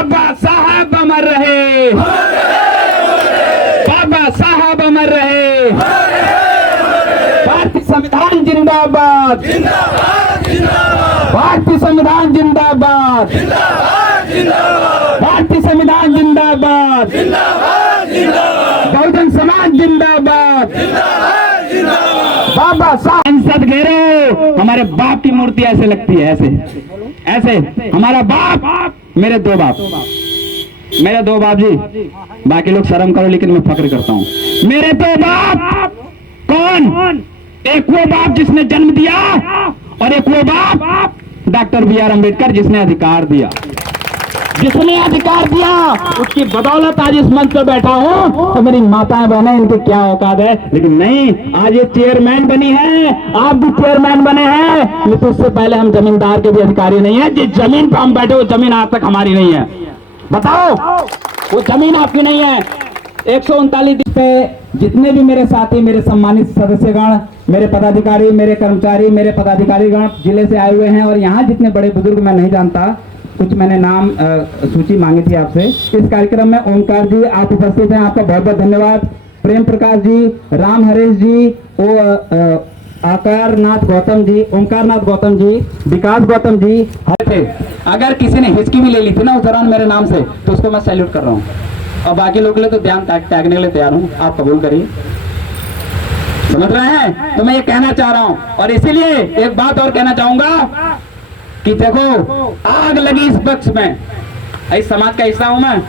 बाबा साहब अमर रहे, बाबा साहब अमर रहे, भारतीय संविधान जिंदाबाद, भारतीय संविधान जिंदाबाद, भारतीय संविधान जिंदाबाद, बहुजन समाज जिंदाबाद। बाबा साहब संसद घेरो, हमारे बाप की मूर्ति ऐसे लगती है, ऐसे ऐसे। हमारा बाप, मेरे दो बाप जी, बाकी लोग शर्म करो लेकिन मैं फक्र करता हूँ। मेरे दो बाप कौन? एक वो बाप जिसने जन्म दिया और एक वो बाप डॉक्टर बी.आर. अम्बेडकर जिसने अधिकार दिया, उसकी बदौलत आज इस मंच पर बैठा हूँ। तो मेरी माताएं बहनें, इनकी क्या औकात है, लेकिन नहीं, आज ये चेयरमैन बनी है, आप भी चेयरमैन बने हैं। लेकिन उससे पहले हम जमींदार के भी अधिकारी नहीं है। जिस जमीन पर हम बैठे वो जमीन आज तक हमारी नहीं है। बताओ, वो जमीन आपकी नहीं है। 139 दिन पे जितने भी मेरे साथी, मेरे सम्मानित सदस्यगण, मेरे पदाधिकारी, मेरे कर्मचारी, मेरे पदाधिकारीगण जिले से आए हुए हैं, और यहाँ जितने बड़े बुजुर्ग मैं नहीं जानता, कुछ मैंने नाम सूची मांगी थी आपसे। इस कार्यक्रम में ओमकार जी आप उपस्थित हैं, आपका बहुत बहुत धन्यवाद। प्रेम प्रकाश जी, राम हरेश जी, आकारनाथ गौतम जी, ओमकारनाथ गौतम जी, विकास गौतम जी थे। अगर किसी ने हिचकी भी ले ली थी ना उस दौरान मेरे नाम से, तो उसको मैं सैल्यूट कर रहा हूँ। और बाकी लोग के लिए तो ध्यान त्यागने के लिए तैयार हूँ, आप कबूल करिए। समझ रहे हैं? तो मैं ये कहना चाह रहा हूँ, और इसीलिए एक बात और कहना चाहूंगा कि देखो, आग लगी इस पक्ष में, इस समाज का हिस्सा हूं मैं।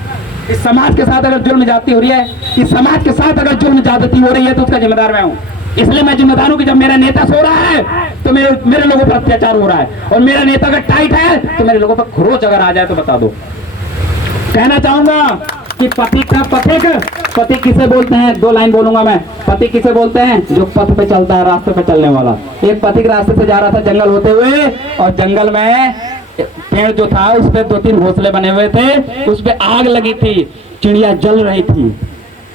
इस समाज के साथ अगर जुल्म ज्यादती हो रही है, इस समाज के साथ अगर जुल्म ज्यादती हो रही है, तो उसका जिम्मेदार मैं हूं। इसलिए मैं जिम्मेदार हूं कि जब मेरा नेता सो रहा है तो मेरे लोगों पर अत्याचार हो रहा है, और मेरा नेता अगर टाइट है तो मेरे लोगों पर खरोच अगर आ जाए तो बता दो। कहना चाहूंगा कि पथिक किसे बोलते हैं? 2 लाइन बोलूंगा मैं। पथिक किसे बोलते हैं? जो पथ पे चलता है, रास्ते पे चलने वाला। एक पथिक रास्ते से जा रहा था जंगल होते हुए, और जंगल में पेड़ जो था उस पे 2-3 घोंसले बने हुए थे, उस पे आग लगी थी, चिड़िया जल रही थी।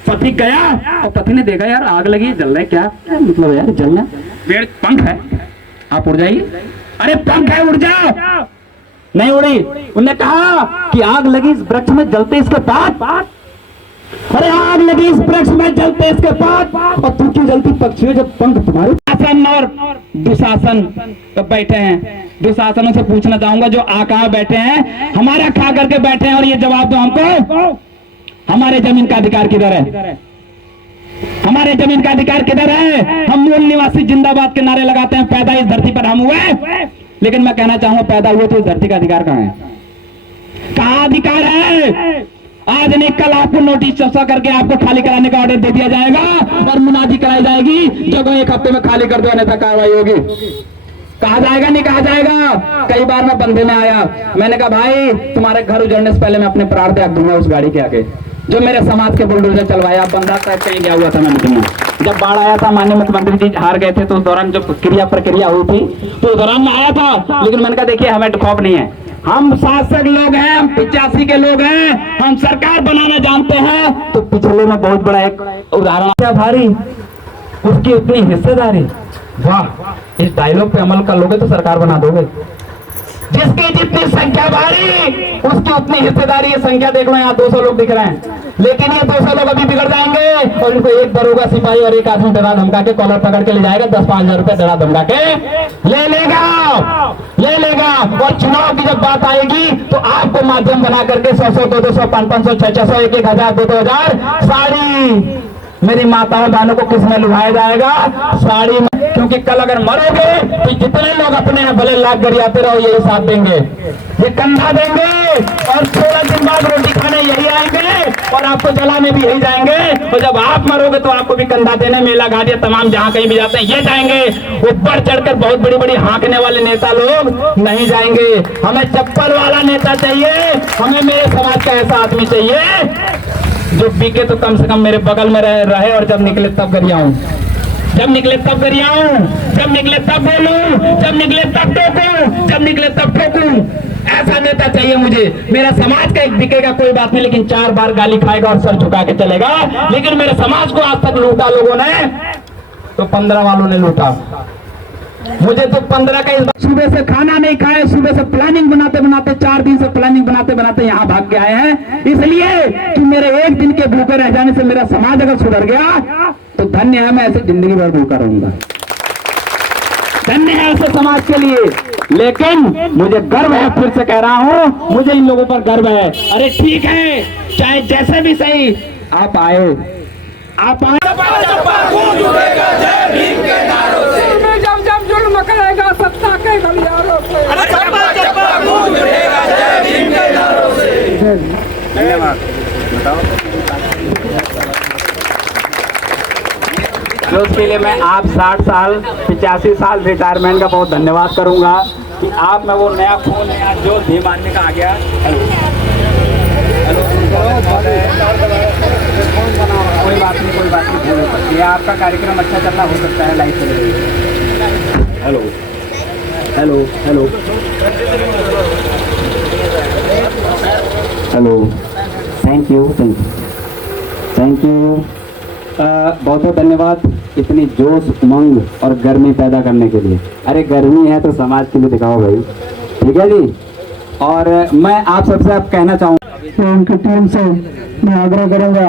पथिक गया और पथिक ने देखा, यार आग लगी, जल रहा है, क्या मतलब यार जलना? पेड़ पंख है, आप उड़ जाइए। अरे पंख है, उड़ जाओ। नहीं उड़ी। उन्होंने कहा कि आग लगी इस वृक्ष में, जलते इसके पात। अरे आग लगी इस वृक्ष में, जलते इसके पात, और तू क्यों जलती पक्षियों जब पंख तुम्हारे? शासन और दुशासन तो बैठे हैं। दुशासनों से पूछना चाहूंगा, जो आका बैठे हैं, हमारा खा करके बैठे हैं, और ये जवाब दो हमको, हमारे जमीन का अधिकार किधर है? हमारे जमीन का अधिकार किधर है? हम मूल निवासी जिंदाबाद के नारे लगाते हैं, पैदा इस धरती पर हम हुए, लेकिन मैं कहना चाहूंगा, पैदा हुए तो इस धरती का अधिकार कहाँ है? कहाँ अधिकार है? आज नहीं कल आपको नोटिस चर्चा करके आपको खाली कराने का ऑर्डर दे दिया जाएगा, और मुनादी कराई जाएगी, जगह 1 हफ्ते में खाली कर दो, अन्यथा कार्रवाई होगी। कहा जाएगा, नहीं कहा जाएगा? कई बार मैं बंदे में आया, मैंने कहा भाई तुम्हारे घर उजड़ने से पहले मैं अपने प्राण त्याग दूंगा उस गाड़ी के आगे, जो मेरे समाज के बुलडोजर चलवाया। बंदा तक कहीं गया हुआ था मैं मीटिंग में, जब बाढ़ आया था, माननीय मुख्यमंत्री जी हार गए थे, तो उस दौरान जब प्रक्रिया हुई थी, तो उस दौरान में आया था। लेकिन मैंने कहा देखिए, हमें खौफ नहीं है, हम शासक लोग हैं, हम 85 के लोग हैं, हम सरकार बनाना जानते हैं। तो पिछले में बहुत बड़ा एक उदाहरण क्या भारी, उसकी उतनी हिस्सेदारी। वाह, इस डायलॉग पे अमल कर लोगे तो सरकार बना दोगे। जिसकी जितनी संख्या भारी, उसकी उतनी हिस्सेदारी। ये संख्या देख लो, यहाँ 200 लोग दिख रहे हैं, लेकिन ये 200 लोग अभी बिगड़ जाएंगे, और इनको एक दरोगा सिपाही और एक आदमी डरा धमका के कॉलर पकड़ के ले जाएगा, 10-5 हजार रुपए डरा धमका के ले लेगा। और चुनाव की जब बात आएगी तो आपको माध्यम बना करके 100-100, 200, 500, 600, 1,000, 2,000 साड़ी मेरी माताओं बहनों को किसमें लुभाया जाएगा? साड़ी में। क्योंकि कल अगर मरोगे तो जितने लोग अपने हैं भले लाख गरियाते रहो, यही साथ देंगे, ये कंधा देंगे, और 16 दिन बाद रोटी खाने यही आएंगे, और आपको जलाने भी यही जाएंगे। और जब आप मरोगे तो आपको भी कंधा देने, मेला घाटिया तमाम जहां कहीं भी जाते हैं ये जाएंगे। ऊपर चढ़कर बहुत बड़ी हाँकने वाले नेता लोग नहीं जाएंगे। हमें चप्पल वाला नेता चाहिए, हमें मेरे समाज का ऐसा आदमी चाहिए जो बिके तो कम से कम मेरे बगल में रहे, और जब निकले तब गरियाऊं, जब निकले तब गरियाऊं, जब निकले तब बोलूं, जब निकले तब टोकूं, जब निकले तब ठोकूं। ऐसा नेता चाहिए मुझे। मेरा समाज का एक बिकेगा कोई बात नहीं, लेकिन 4 बार गाली खाएगा और सर झुका के चलेगा। लेकिन मेरे समाज को आज तक लूटा लोगों ने, तो 15 वालों ने लूटा। मुझे तो 15 का इस बार सुबह से खाना नहीं खाए, सुबह से प्लानिंग बनाते बनाते 4 दिन से प्लानिंग बनाते बनाते यहाँ भाग के आए हैं, इसलिए कि मेरे एक दिन के भूखे रह जाने से मेरा समाज अगर सुधर गया तो धन्य है, मैं ऐसे जिंदगी भर भूखा रहूंगा। धन्य है ऐसे समाज के लिए। लेकिन मुझे गर्व है, फिर से कह रहा हूं, मुझे इन लोगों पर गर्व है। अरे ठीक है, चाहे जैसे भी सही, आप आए, आप आए। जब जब जुल्म करेगा सत्ता के गलियारों से, धन्यवाद। तो उसके लिए मैं आप 60 साल 85 साल रिटायरमेंट का बहुत धन्यवाद करूंगा कि आप में वो नया खून नया जो धी मारने का आ गया। कोई बात नहीं, कोई बात नहीं, ये आपका कार्यक्रम अच्छा चलना हो सकता है, लाइफ चलेगी। Hello hello hello hello, thank you thank you thank you. बहुत बहुत धन्यवाद इतनी जोश उमंग और गर्मी पैदा करने के लिए। अरे गर्मी है तो समाज के लिए दिखाओ भाई, ठीक है जी। और मैं आप सबसे अब कहना चाहूँगा, उनकी टीम से मैं आग्रह करूँगा